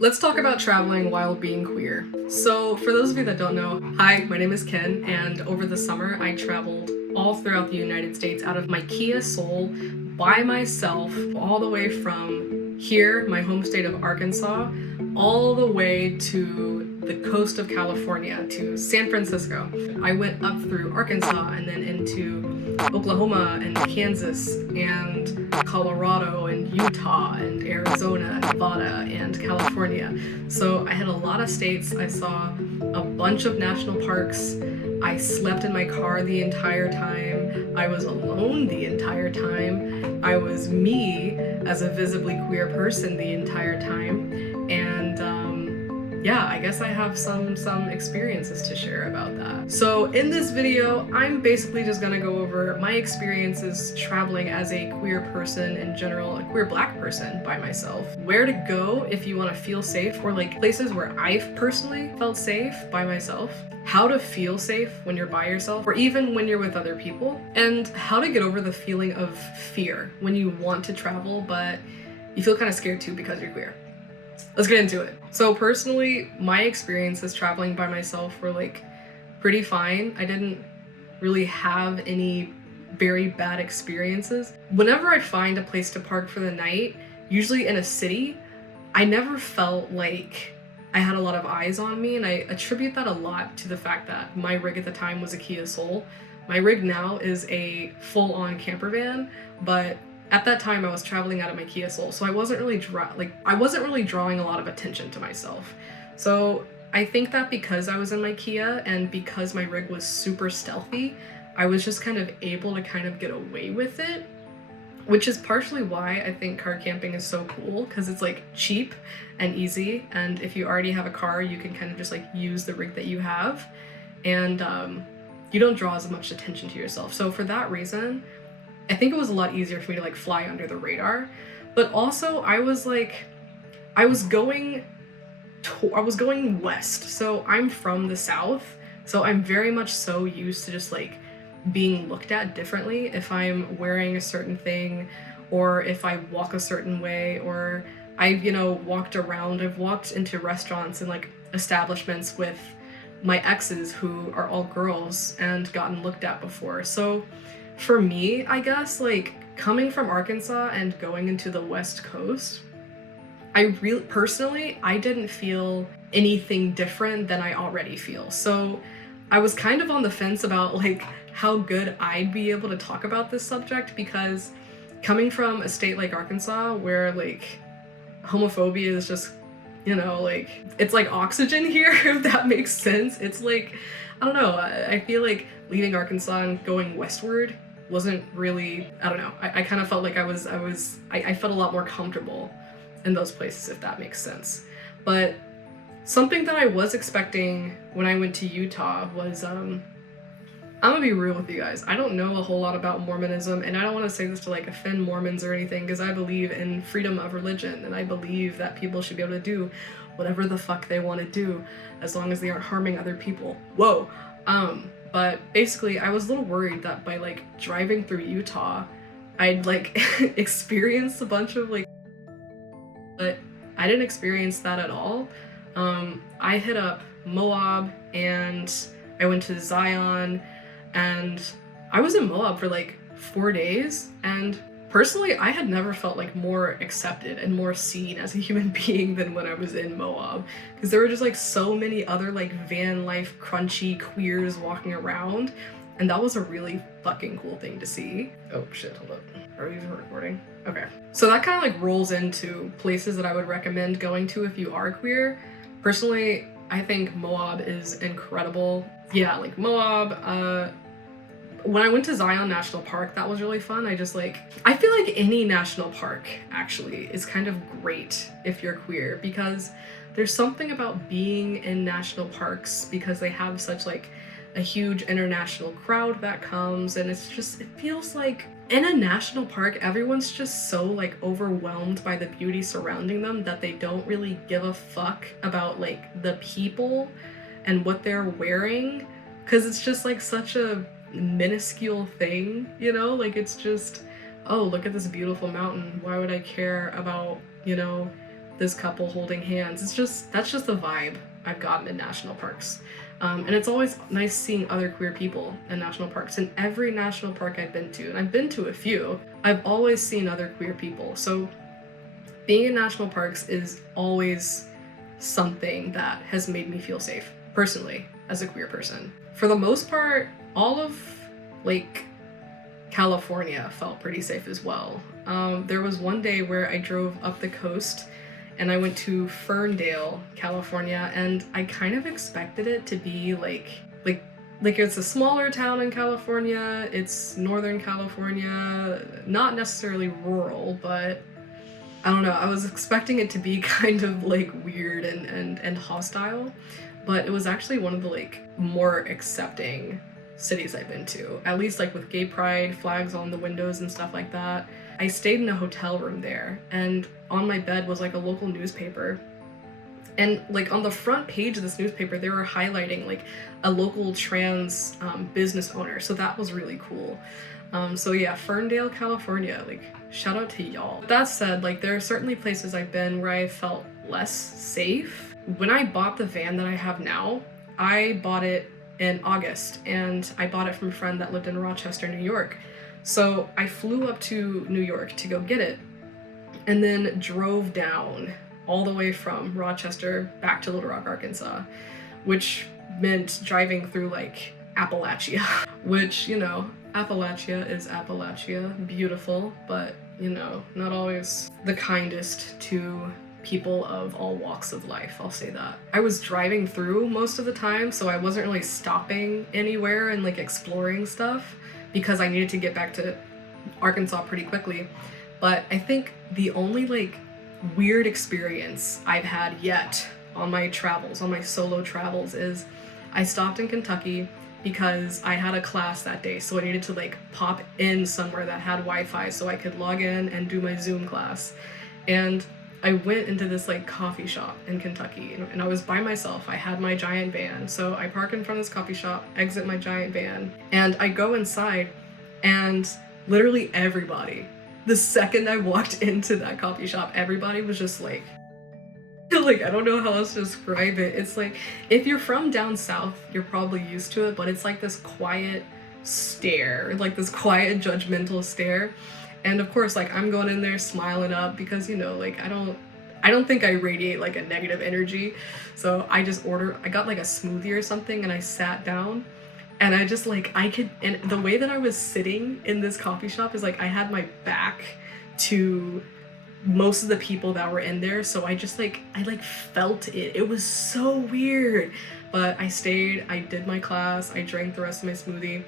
Let's talk about traveling while being queer. So, for those of you that don't know, hi, my name is Ken, and over the summer I traveled all throughout the United States out of my Kia Soul by myself, all the way from here, my home state of Arkansas, all the way to the coast of California, to San Francisco. I went up through Arkansas and then into Oklahoma and Kansas and Colorado and Utah and Arizona, Nevada, and California. So I had a lot of states. I saw a bunch of national parks. I slept in my car the entire time. I was alone the entire time. I was me as a visibly queer person the entire time. And yeah, I guess I have some experiences to share about that. So in this video, I'm basically just gonna go over my experiences traveling as a queer person in general, a queer black person by myself, where to go if you want to feel safe, or like places where I've personally felt safe by myself, how to feel safe when you're by yourself or even when you're with other people, and how to get over the feeling of fear when you want to travel but you feel kind of scared too because you're queer. Let's get into it. So personally, my experiences traveling by myself were like pretty fine. I didn't really have any very bad experiences. Whenever I find a place to park for the night, usually in a city, I never felt like I had a lot of eyes on me, and I attribute that a lot to the fact that my rig at the time was a Kia Soul. My rig now is a full-on camper van, but at that time I was traveling out of my Kia Soul, so I wasn't really drawing a lot of attention to myself. So I think that because I was in my Kia and because my rig was super stealthy, I was just kind of able to kind of get away with it, which is partially why I think car camping is so cool, because it's like cheap and easy, and if you already have a car, you can kind of just like use the rig that you have, and you don't draw as much attention to yourself. So for that reason, I think it was a lot easier for me to like fly under the radar. But also I was going west. So I'm from the South. So I'm very much so used to just like being looked at differently if I'm wearing a certain thing, or if I walk a certain way, or I've, walked around. I've walked into restaurants and like establishments with my exes who are all girls and gotten looked at before. So for me, I guess, like, coming from Arkansas and going into the West Coast, I didn't feel anything different than I already feel. So I was kind of on the fence about like how good I'd be able to talk about this subject, because coming from a state like Arkansas where like homophobia is just, like, it's like oxygen here, if that makes sense. It's like, I don't know, I feel like leaving Arkansas and going westward wasn't really, I don't know, I kind of felt like I felt a lot more comfortable in those places, if that makes sense. But something that I was expecting when I went to Utah was, I'm gonna be real with you guys, I don't know a whole lot about Mormonism, and I don't want to say this to like offend Mormons or anything, because I believe in freedom of religion, and I believe that people should be able to do whatever the fuck they want to do, as long as they aren't harming other people. Whoa. But basically, I was a little worried that by like driving through Utah, I'd like experience a bunch of like, but I didn't experience that at all. I hit up Moab and I went to Zion, and I was in Moab for like 4 days, and personally, I had never felt like more accepted and more seen as a human being than when I was in Moab, because there were just like so many other like van life crunchy queers walking around, and that was a really fucking cool thing to see. Oh shit, hold up. Are we even recording? Okay. So that kind of like rolls into places that I would recommend going to if you are queer. Personally, I think Moab is incredible. Yeah, like Moab, when I went to Zion National Park, that was really fun. I feel like any national park actually is kind of great if you're queer, because there's something about being in national parks, because they have such like a huge international crowd that comes, and it feels like in a national park, everyone's just so like overwhelmed by the beauty surrounding them that they don't really give a fuck about like the people and what they're wearing, because it's just like such a minuscule thing, like it's just, oh, look at this beautiful mountain, why would I care about, this couple holding hands. That's just the vibe I've gotten in national parks. And it's always nice seeing other queer people in national parks. In every national park I've been to, and I've been to a few, I've always seen other queer people. So being in national parks is always something that has made me feel safe, personally, as a queer person. For the most part, all of like California felt pretty safe as well. There was one day where I drove up the coast and I went to Ferndale, California, and I kind of expected it to be like it's a smaller town in California, it's Northern California, not necessarily rural, but I don't know, I was expecting it to be kind of like weird and hostile, but it was actually one of the like more accepting cities I've been to, at least like with gay pride flags on the windows and stuff like that. I stayed in a hotel room there, and on my bed was like a local newspaper, and like on the front page of this newspaper they were highlighting like a local trans business owner, so that was really cool. So yeah, Ferndale, California, like shout out to y'all. That said, like there are certainly places I've been where I felt less safe. When I bought the van that I have now, I bought it in August, and I bought it from a friend that lived in Rochester, New York. So I flew up to New York to go get it, and then drove down all the way from Rochester back to Little Rock, Arkansas, which meant driving through like Appalachia, which, you know, Appalachia is Appalachia, beautiful, but, you know, not always the kindest to people of all walks of life, I'll say that. I was driving through most of the time, so I wasn't really stopping anywhere and like exploring stuff because I needed to get back to Arkansas pretty quickly. But I think the only like weird experience I've had yet on my travels, on my solo travels, is I stopped in Kentucky because I had a class that day, so I needed to like pop in somewhere that had Wi-Fi so I could log in and do my Zoom class. And I went into this like coffee shop in Kentucky, and I was by myself. I had my giant van, so I park in front of this coffee shop, exit my giant van, and I go inside, and literally everybody, the second I walked into that coffee shop, everybody was just like I don't know how else to describe it. It's like, if you're from down south, you're probably used to it, but it's like this quiet stare, like this quiet judgmental stare. And of course, like I'm going in there smiling up because, you know, like I don't think I radiate like a negative energy. So I got like a smoothie or something, and I sat down, and I just like, and the way that I was sitting in this coffee shop is like I had my back to most of the people that were in there, so I felt it. It was so weird. But I stayed, I did my class, I drank the rest of my smoothie,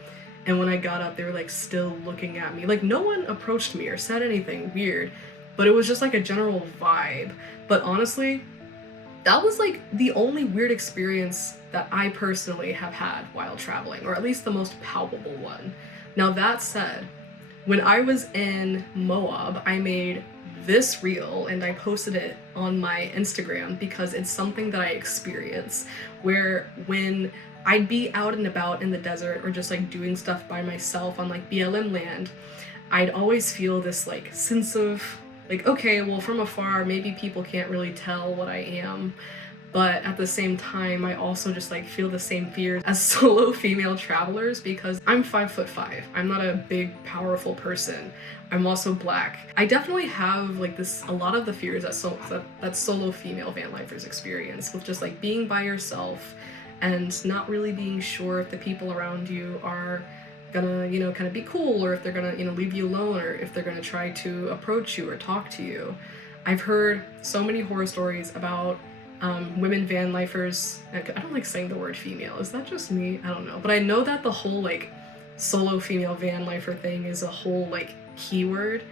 and when I got up, they were like still looking at me. Like no one approached me or said anything weird, but it was just like a general vibe. But honestly, that was like the only weird experience that I personally have had while traveling, or at least the most palpable one. Now that said, when I was in Moab, I made this reel and I posted it on my Instagram because it's something that I experience, where when I'd be out and about in the desert or just like doing stuff by myself on like BLM land, I'd always feel this like sense of like, okay, well from afar maybe people can't really tell what I am, but at the same time I also just like feel the same fears as solo female travelers because I'm 5'5". I'm not a big powerful person. I'm also Black. I definitely have like a lot of the fears that solo female van lifers experience, with just like being by yourself and not really being sure if the people around you are gonna, you know, kind of be cool, or if they're gonna, you know, leave you alone, or if they're gonna try to approach you or talk to you. I've heard so many horror stories about women van lifers. I don't like saying the word female. Is that just me? I don't know. But I know that the whole like solo female van lifer thing is a whole like keyword,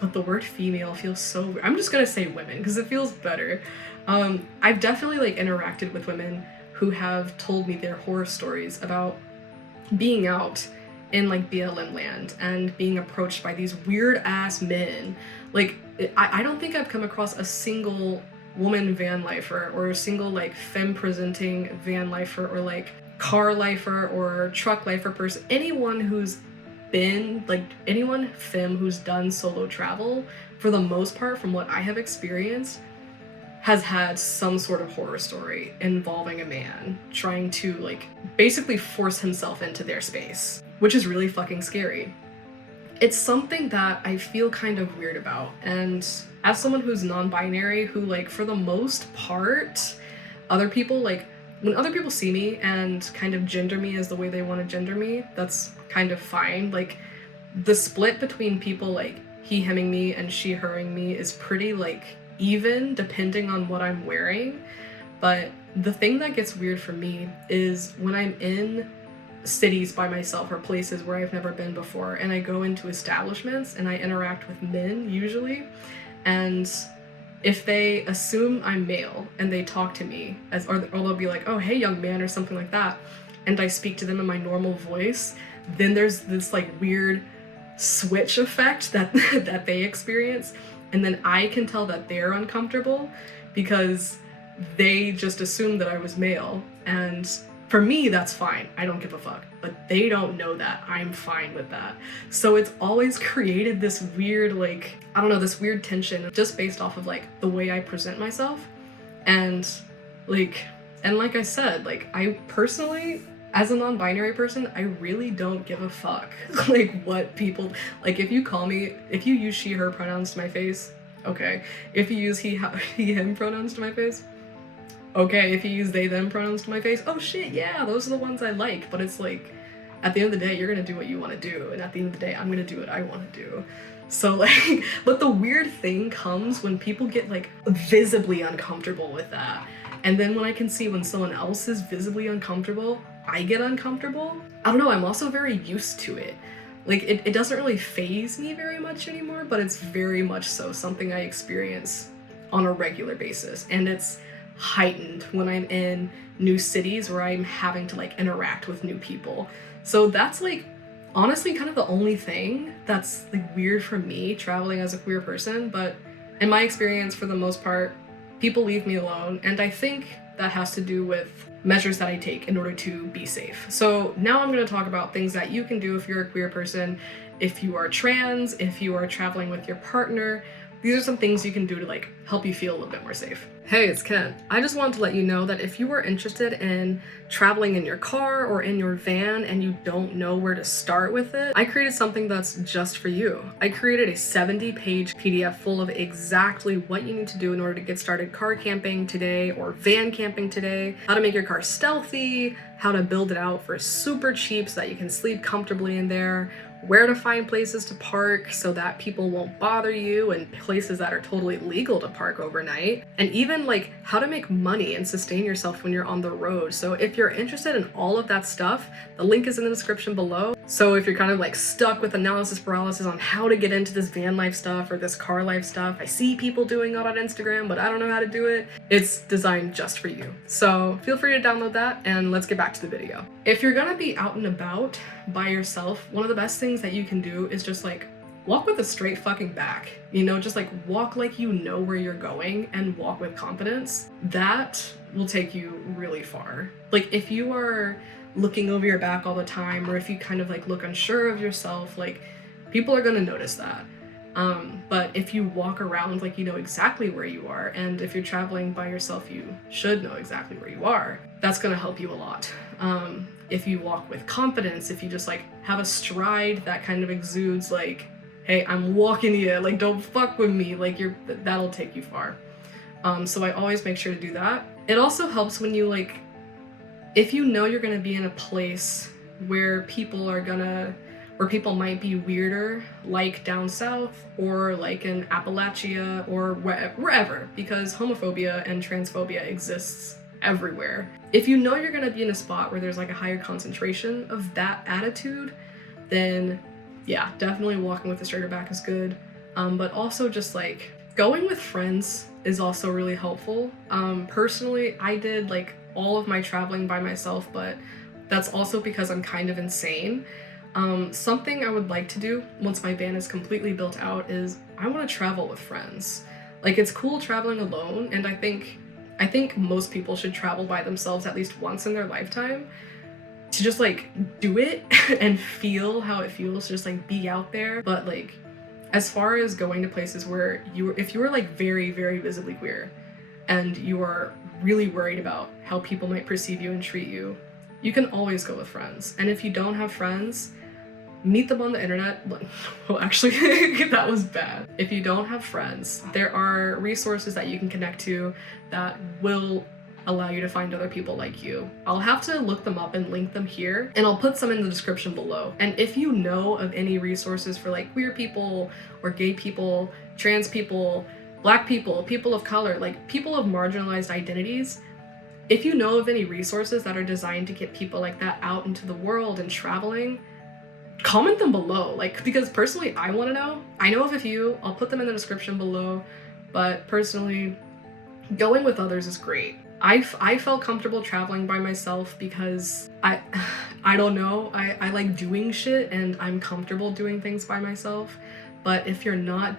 but the word female feels so weird. I'm just gonna say women because it feels better. I've definitely like interacted with women who have told me their horror stories about being out in like BLM land and being approached by these weird ass men. Like I don't think I've come across a single woman van lifer or a single like femme presenting van lifer or like car lifer or truck lifer person, anyone who's been like, anyone femme who's done solo travel, for the most part from what I have experienced, has had some sort of horror story involving a man trying to like basically force himself into their space, which is really fucking scary. It's something that I feel kind of weird about, and as someone who's non-binary, who like for the most part, other people like when other people see me and kind of gender me as the way they want to gender me, that's kind of fine. Like the split between people like he hemming me and she herring me is pretty like even depending on what I'm wearing. But the thing that gets weird for me is when I'm in cities by myself or places where I've never been before, and I go into establishments and I interact with men usually, and if they assume I'm male and they talk to me as or they'll be like, oh hey young man or something like that, and I speak to them in my normal voice, then there's this like weird switch effect that that they experience, and then I can tell that they're uncomfortable because they just assumed that I was male. And for me, that's fine. I don't give a fuck. But they don't know that. I'm fine with that. So it's always created this weird, like, I don't know, this weird tension just based off of like the way I present myself. And like I said, like I personally, as a non-binary person, I really don't give a fuck like what people, like if you call me, if you use she, her pronouns to my face, okay. If you use he, him pronouns to my face, okay. If you use they, them pronouns to my face, oh shit, yeah, those are the ones I like. But it's like, at the end of the day, you're gonna do what you want to do. And at the end of the day, I'm gonna do what I want to do. So like, but the weird thing comes when people get like visibly uncomfortable with that. And then when I can see when someone else is visibly uncomfortable, I get uncomfortable. I don't know, I'm also very used to it. Like it doesn't really faze me very much anymore, but it's very much so something I experience on a regular basis. And it's heightened when I'm in new cities where I'm having to like interact with new people. So that's like honestly kind of the only thing that's like weird for me traveling as a queer person. But in my experience, for the most part, people leave me alone, and I think that has to do with measures that I take in order to be safe. So now I'm going to talk about things that you can do if you're a queer person, if you are trans, if you are traveling with your partner. These are some things you can do to like help you feel a little bit more safe. Hey, it's Ken. I just wanted to let you know that if you are interested in traveling in your car or in your van and you don't know where to start with it, I created something that's just for you. I created a 70-page PDF full of exactly what you need to do in order to get started car camping today or van camping today, how to make your car stealthy, how to build it out for super cheap so that you can sleep comfortably in there, where to find places to park so that people won't bother you, and places that are totally legal to park overnight, and even like how to make money and sustain yourself when you're on the road. So if you're interested in all of that stuff, the link is in the description below. So if you're kind of like stuck with analysis paralysis on how to get into this van life stuff or this car life stuff, I see people doing it on Instagram, but I don't know how to do it. It's designed just for you. So feel free to download that, and let's get back to the video. If you're gonna be out and about by yourself, one of the best things that you can do is just like walk with a straight fucking back, you know, just like walk like you know where you're going and walk with confidence. That will take you really far. Like if you are looking over your back all the time, or if you kind of like look unsure of yourself, like people are gonna notice that. But if you walk around like you know exactly where you are, and if you're traveling by yourself, you should know exactly where you are, that's gonna help you a lot. If you walk with confidence, if you just like have a stride that kind of exudes like, hey, I'm walking here, like don't fuck with me, like that'll take you far. So I always make sure to do that. It also helps when you like, if you know you're gonna be in a place where people might be weirder, like down south or like in Appalachia or wherever, because homophobia and transphobia exists everywhere. If you know you're gonna be in a spot where there's like a higher concentration of that attitude, then yeah, definitely walking with a straighter back is good. But also just like going with friends is also really helpful. Personally, I did like all of my traveling by myself, but that's also because I'm kind of insane. Something I would like to do once my van is completely built out is I want to travel with friends. Like it's cool traveling alone, and I think most people should travel by themselves at least once in their lifetime to just like do it and feel how it feels to just like be out there. But like as far as going to places where if you were like very, very visibly queer and you are really worried about how people might perceive you and treat you, you can always go with friends. And if you don't have friends, meet them on the internet. Well, actually, that was bad. If you don't have friends, there are resources that you can connect to that will allow you to find other people like you. I'll have to look them up and link them here, and I'll put some in the description below. And if you know of any resources for like queer people or gay people, trans people, Black people, people of color, like people of marginalized identities, if you know of any resources that are designed to get people like that out into the world and traveling, comment them below. Like, because personally, I want to know. I know of a few. I'll put them in the description below. But personally, going with others is great. I felt comfortable traveling by myself because I don't know. I like doing shit and I'm comfortable doing things by myself. But if you're not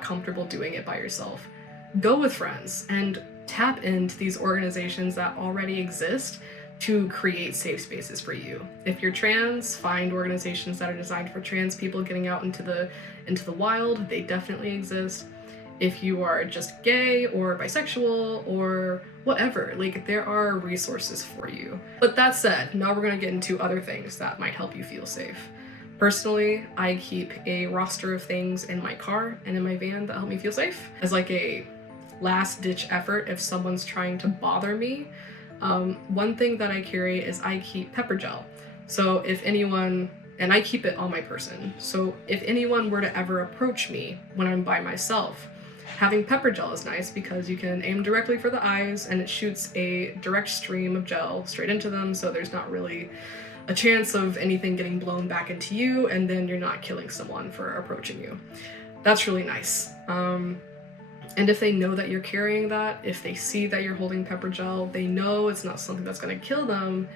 comfortable doing it by yourself, go with friends and tap into these organizations that already exist to create safe spaces for you. If you're trans, find organizations that are designed for trans people getting out into the wild. They definitely exist. If you are just gay or bisexual or whatever, like there are resources for you. But that said, now we're gonna get into other things that might help you feel safe. Personally, I keep a roster of things in my car and in my van that help me feel safe as like a last ditch effort if someone's trying to bother me. One thing that I carry is I keep pepper gel. So if anyone, and I keep it on my person, so if anyone were to ever approach me when I'm by myself, having pepper gel is nice because you can aim directly for the eyes and it shoots a direct stream of gel straight into them, so there's not really a chance of anything getting blown back into you, and then you're not killing someone for approaching you. That's really nice. And if they know that you're carrying that, if they see that you're holding pepper gel, they know it's not something that's gonna kill them,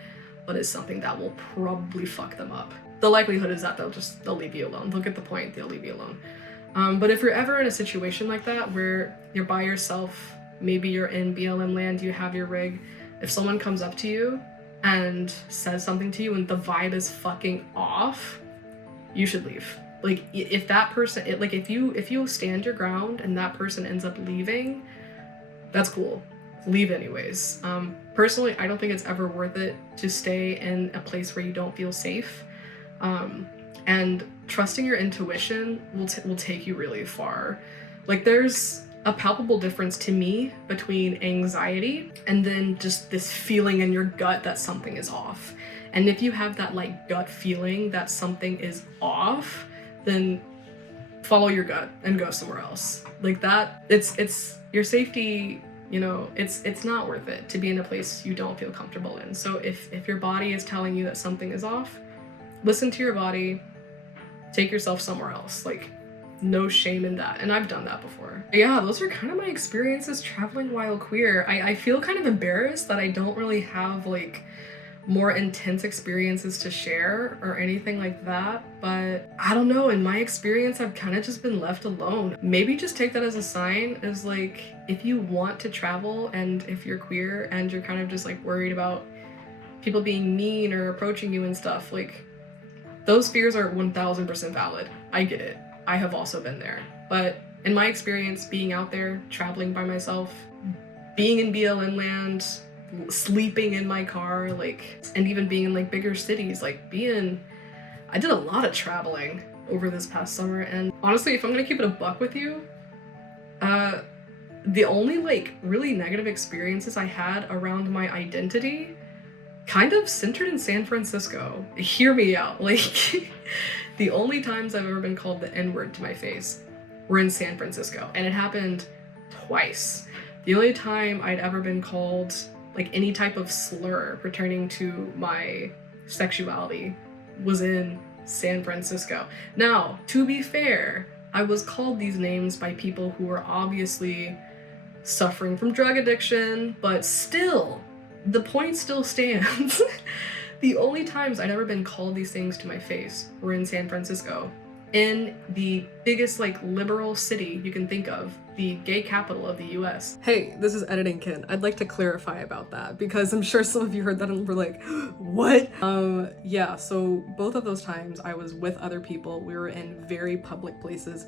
but it's something that will probably fuck them up. The likelihood is that they'll leave you alone. They'll get the point, they'll leave you alone. But if you're ever in a situation like that where you're by yourself, maybe you're in BLM land, you have your rig, if someone comes up to you and says something to you and the vibe is fucking off, you should leave. Like if that person, if you stand your ground and that person ends up leaving, that's cool. Leave anyways. Personally, I don't think it's ever worth it to stay in a place where you don't feel safe. And trusting your intuition will take you really far. Like there's a palpable difference to me between anxiety and then just this feeling in your gut that something is off. And if you have that like gut feeling that something is off, then follow your gut and go somewhere else. Like that, it's your safety, you know, it's not worth it to be in a place you don't feel comfortable in. So if your body is telling you that something is off, listen to your body, take yourself somewhere else. Like no shame in that. And I've done that before. But yeah, those are kind of my experiences traveling while queer. I feel kind of embarrassed that I don't really have like more intense experiences to share or anything like that, but I don't know, in my experience I've kind of just been left alone. Maybe just take that as a sign, as like if you want to travel and if you're queer and you're kind of just like worried about people being mean or approaching you and stuff, like those fears are 1000% valid. I get it. I have also been there. But in my experience, being out there, traveling by myself, being in BLM land, sleeping in my car, like, and even being in like bigger cities, like I did a lot of traveling over this past summer. And honestly, if I'm gonna keep it a buck with you, the only like really negative experiences I had around my identity kind of centered in San Francisco. Hear me out. Like the only times I've ever been called the N-word to my face were in San Francisco, and it happened twice. The only time I'd ever been called like any type of slur pertaining to my sexuality was in San Francisco. Now, to be fair, I was called these names by people who were obviously suffering from drug addiction, but still, the point still stands. The only times I'd ever been called these things to my face were in San Francisco, in the biggest like liberal city you can think of, the gay capital of the US. Hey, this is Editing Kin. I'd like to clarify about that because I'm sure some of you heard that and were like, what? Yeah, so both of those times I was with other people. We were in very public places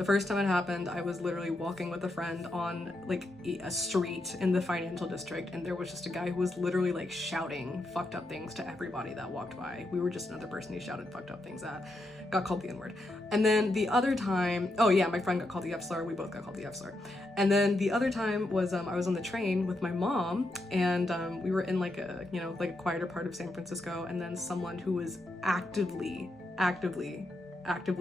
The first time it happened, I was literally walking with a friend on like a street in the financial district, and there was just a guy who was literally like shouting fucked up things to everybody that walked by. We were just another person he shouted fucked up things at. Got called the N-word. And then the other time, oh yeah, my friend got called the F-slur. We both got called the F-slur. And then the other time was I was on the train with my mom, and we were in like a, you know, like a quieter part of San Francisco, and then someone who was actively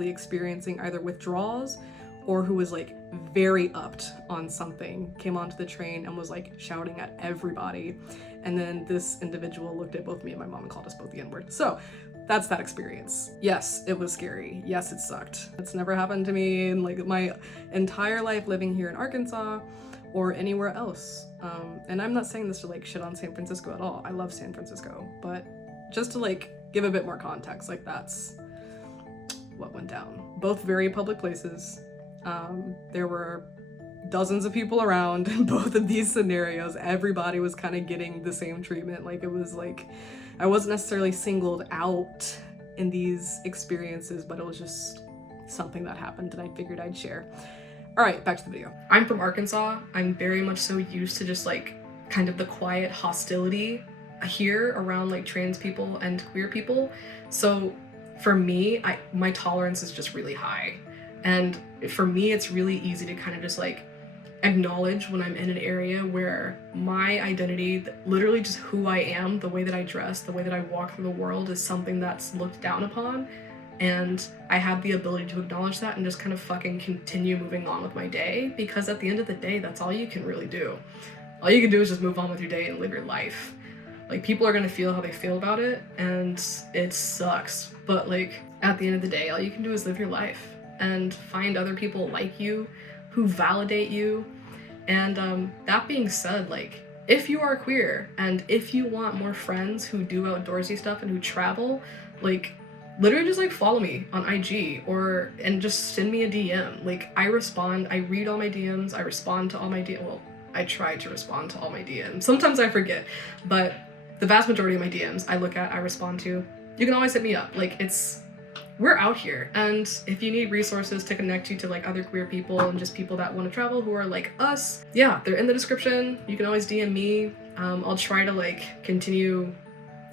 experiencing either withdrawals or who was like very upped on something came onto the train and was like shouting at everybody. And then this individual looked at both me and my mom and called us both the N-word. So that's that experience. Yes, it was scary. Yes, it sucked. It's never happened to me in like my entire life living here in Arkansas or anywhere else. And I'm not saying this to like shit on San Francisco at all. I love San Francisco, but just to like give a bit more context, like that's what went down. Both very public places. There were dozens of people around in both of these scenarios. Everybody was kind of getting the same treatment. Like it was like, I wasn't necessarily singled out in these experiences, but it was just something that happened and I figured I'd share. All right, back to the video. I'm from Arkansas. I'm very much so used to just like kind of the quiet hostility here around like trans people and queer people. So for me, my tolerance is just really high. And for me, it's really easy to kind of just like acknowledge when I'm in an area where my identity, literally just who I am, the way that I dress, the way that I walk through the world is something that's looked down upon. And I have the ability to acknowledge that and just kind of fucking continue moving on with my day, because at the end of the day, that's all you can really do. All you can do is just move on with your day and live your life. Like, people are gonna feel how they feel about it, and it sucks. But like, at the end of the day, all you can do is live your life and find other people like you who validate you. And that being said, like, if you are queer and if you want more friends who do outdoorsy stuff and who travel, like, literally just like follow me on IG and just send me a DM. Like, I respond, I read all my DMs, I respond to all my DMs. Well, I try to respond to all my DMs. Sometimes I forget, but the vast majority of my DMs I look at, I respond to. You can always hit me up. Like, we're out here, and if you need resources to connect you to like other queer people and just people that want to travel who are like us, yeah, they're in the description. You can always DM me. I'll try to like continue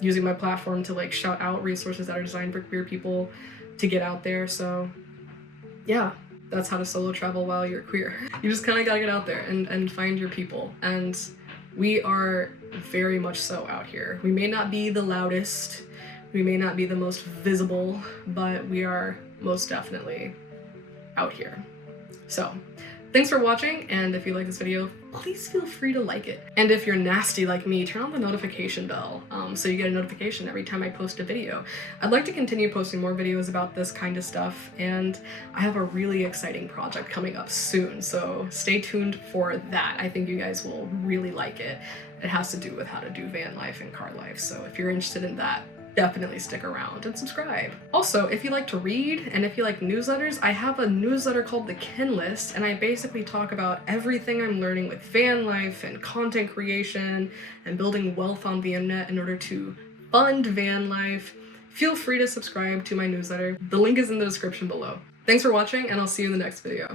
using my platform to like shout out resources that are designed for queer people to get out there. So yeah, that's how to solo travel while you're queer. You just kind of gotta get out there and find your people. And we are very much so out here. We may not be the loudest, we may not be the most visible, but we are most definitely out here. So thanks for watching, and if you like this video, please feel free to like it. And if you're nasty like me, turn on the notification bell so you get a notification every time I post a video. I'd like to continue posting more videos about this kind of stuff, and I have a really exciting project coming up soon, so stay tuned for that. I think you guys will really like it. It has to do with how to do van life and car life, so if you're interested in that, definitely stick around and subscribe. Also, if you like to read and if you like newsletters, I have a newsletter called The Kin List, and I basically talk about everything I'm learning with van life and content creation and building wealth on the internet in order to fund van life. Feel free to subscribe to my newsletter. The link is in the description below. Thanks for watching, and I'll see you in the next video.